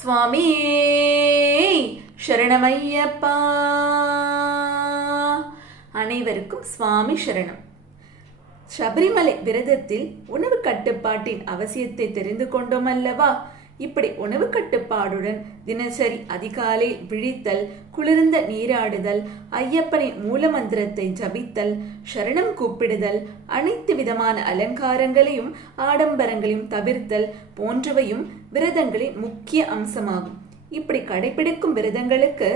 சுவாமி சரணமையப்பா. அனைவருக்கும் சுவாமி சரணம். சபரிமலை விரதத்தில் உணவு கட்டுப்பாட்டின் அவசியத்தை தெரிந்து கொண்டோம் அல்லவா? இப்படி உணவு கட்டுப்பாடுடன் தினசரி அதிகாலை விழித்தல், குளிர்ந்த நீராடுதல், ஐயப்பனின் மூலமந்திரத்தை ஜபித்தல், சரணம் கூப்பிடுதல், அனைத்து விதமான அலங்காரங்களையும் ஆடம்பரங்களையும் தவிர்த்தல் போன்றவையும் விரதங்களின் முக்கிய அம்சமாகும். இப்படி கடைபிடிக்கும் விரதங்களுக்கு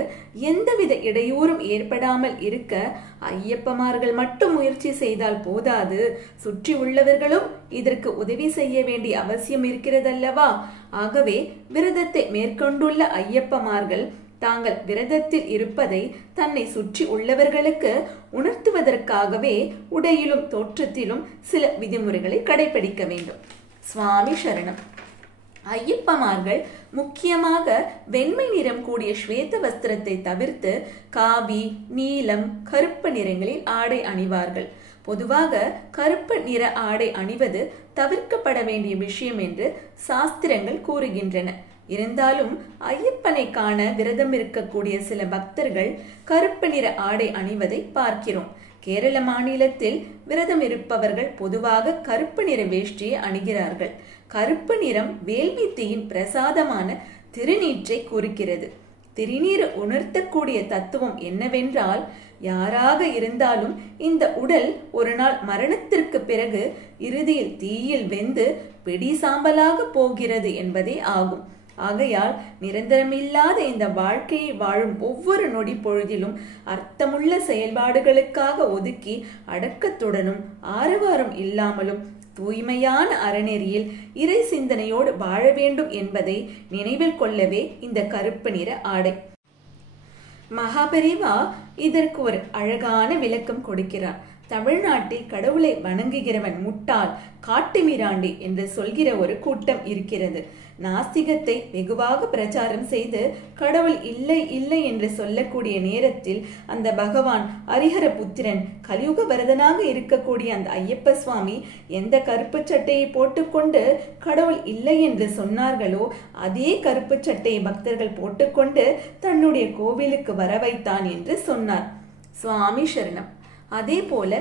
எந்தவித இடையூறும் ஏற்படாமல் இருக்க ஐயப்பமார்கள் மட்டும் முயற்சி செய்தால் போதாது, சுற்றி உள்ளவர்களும் இதற்கு உதவி செய்ய வேண்டிய அவசியம் இருக்கிறதல்லவா? ஆகவே விரதத்தை மேற்கொண்டுள்ள ஐயப்பமார்கள் தாங்கள் விரதத்தில் இருப்பதை தன்னை சுற்றி உள்ளவர்களுக்கு உணர்த்துவதற்காகவே உடையிலும் தோற்றத்திலும் சில விதிமுறைகளை கடைபிடிக்க வேண்டும். சுவாமி சரணம். ஐயப்பமார்கள் முக்கியமாக வெண்மை நிறம் கூடிய ஸ்வேத வஸ்திரத்தை தவிர்த்து காவி, நீலம், கருப்பு நிறங்களில் ஆடை அணிவார்கள். பொதுவாக கருப்பு நிற ஆடை அணிவது தவிர்க்கப்பட வேண்டிய விஷயம் என்று சாஸ்திரங்கள் கூறுகின்றன. இருந்தாலும் ஐயப்பனை காண விரதம் இருக்கக்கூடிய சில பக்தர்கள் கருப்பு நிற ஆடை அணிவதை பார்க்கிறோம். கேரள மாநிலத்தில் விரதம் இருப்பவர்கள் பொதுவாக கருப்பு நிற வேஷ்டியை அணிகிறார்கள். கருப்பு நிறம் வேள்வித்தியின் பிரசாதமான திருநீற்றை குறிக்கிறது. திருநீர் உணர்த்தக்கூடிய தத்துவம் என்னவென்றால், யாராக இருந்தாலும் இந்த உடல் ஒரு நாள் மரணத்திற்கு பிறகு இறுதியில் தீயில் வெந்து பிடி சாம்பலாக போகிறது என்பதே ஆகும். ஆகையால் நிரந்தரமில்லாத இந்த வாழ்க்கையை வாழும் ஒவ்வொரு நொடி பொழுதிலும் அர்த்தமுள்ள செயல்பாடுகளுக்காக ஒதுக்கி அடக்கத்துடனும் ஆரவாரம் இல்லாமலும் தூய்மையான அறநெறியில் இறை சிந்தனையோடு வாழ வேண்டும் என்பதை நினைவில் கொள்ளவே இந்த கருப்பு நிற ஆடை. மகாபெரிவா இதற்கு ஒரு அழகான விளக்கம் கொடுக்கிறார். தமிழ்நாட்டில் கடவுளை வணங்குகிறவன் முட்டாள், காட்டுமிராண்டி என்று சொல்கிற ஒரு கூட்டம் இருக்கிறது. நாஸ்திகத்தை வெகுவாக பிரச்சாரம் செய்து கடவுள் இல்லை இல்லை என்று சொல்லக்கூடிய நேரத்தில் அந்த பகவான் ஹரிஹர புத்திரன் கலியுக வரதனாக இருக்கக்கூடிய அந்த ஐயப்ப சுவாமி எந்த கருப்பு சட்டையை போட்டுக்கொண்டு கடவுள் இல்லை என்று சொன்னார்களோ அதே கருப்பு சட்டையை பக்தர்கள் போட்டுக்கொண்டு தன்னுடைய கோவிலுக்கு வர வைத்தான் என்று சொன்னார். சுவாமி சரணம். அதே போல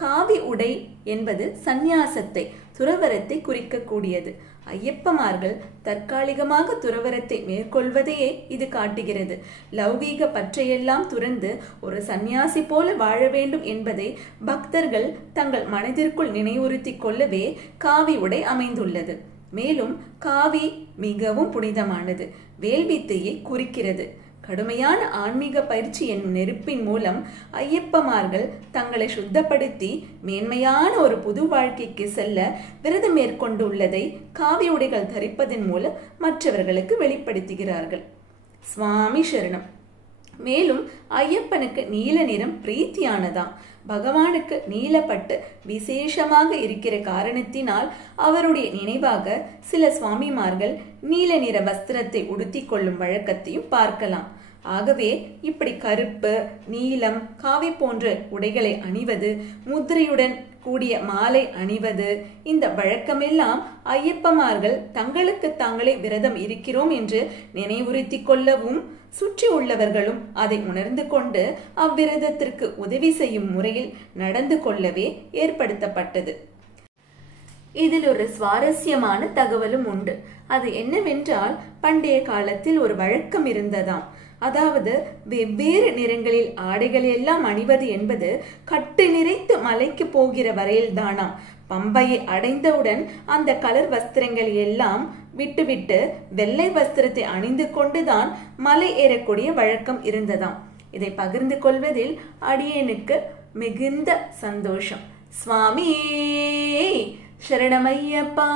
காவி உடை என்பது சந்நியாசத்தை, துறவரத்தை குறிக்கக்கூடியது. ஐயப்பமார்கள் தற்காலிகமாக துறவரத்தை மேற்கொள்வதையே இது காட்டுகிறது. லௌகீக பற்றையெல்லாம் துறந்து ஒரு சந்நியாசி போல வாழ வேண்டும் என்பதை பக்தர்கள் தங்கள் மனதிற்குள் நினைவுறுத்தி கொள்ளவே காவி உடை அமைந்துள்ளது. மேலும் காவி மிகவும் புனிதமானது, வேள்வித்தையை குறிக்கிறது. கடுமையான ஆன்மீக பயிற்சி என்னும் நெருப்பின் மூலம் ஐயப்பமார்கள் தங்களை சுத்தப்படுத்தி மேன்மையான ஒரு புது வாழ்க்கைக்கு செல்ல விரதம் மேற்கொண்டுள்ளதை காவி உடைகள் தரிப்பதன் மூலம் மற்றவர்களுக்கு வெளிப்படுத்துகிறார்கள். சுவாமி சரணம். மேலும் ஐயப்பனுக்கு நீல நிறம் பிரீத்தியானதாம். பகவானுக்கு நீலப்பட்டு விசேஷமாக இருக்கிற காரணத்தினால் அவருடைய நினைவாக சில சுவாமிமார்கள் நீல நிற வஸ்திரத்தை உடுத்தி கொள்ளும் வழக்கத்தையும் பார்க்கலாம். ஆகவே இப்படி கருப்பு, நீலம், காவி போன்ற உடைகளை அணிவது, முத்திரையுடன் கூடிய மாலை அணிவது, இந்த வழக்கமெல்லாம் ஐயப்பமார்கள் தங்களுக்கு தாங்களே விரதம் இருக்கிறோம் என்று நினைவுறுத்தி கொள்ளவும் சுற்றி உள்ளவர்களும் அதை உணர்ந்து கொண்டு அவ்விரதத்திற்கு உதவி செய்யும் முறையில் நடந்து கொள்ளவே ஏற்படுத்தப்பட்டது. இதில் ஒரு சுவாரஸ்யமான தகவலும் உண்டு. அது என்னவென்றால், பண்டைய காலத்தில் ஒரு வழக்கம் இருந்ததாம். அதாவது வெவ்வேறு நிறங்களில் ஆடைகள் எல்லாம் அணிவது என்பது கட்டு நிறைத்து மலைக்கு போகிற வரையில் தானாம். பம்பையை அடைந்தவுடன் அந்த கலர் வஸ்திரங்கள் எல்லாம் விட்டுவிட்டு வெள்ளை வஸ்திரத்தை அணிந்து கொண்டுதான் மலை ஏறக்கூடிய வழக்கம் இருந்ததாம். இதை பகிர்ந்து கொள்வதில் அடியேனுக்கு மிகுந்த சந்தோஷம். சுவாமி சரணமையப்பா.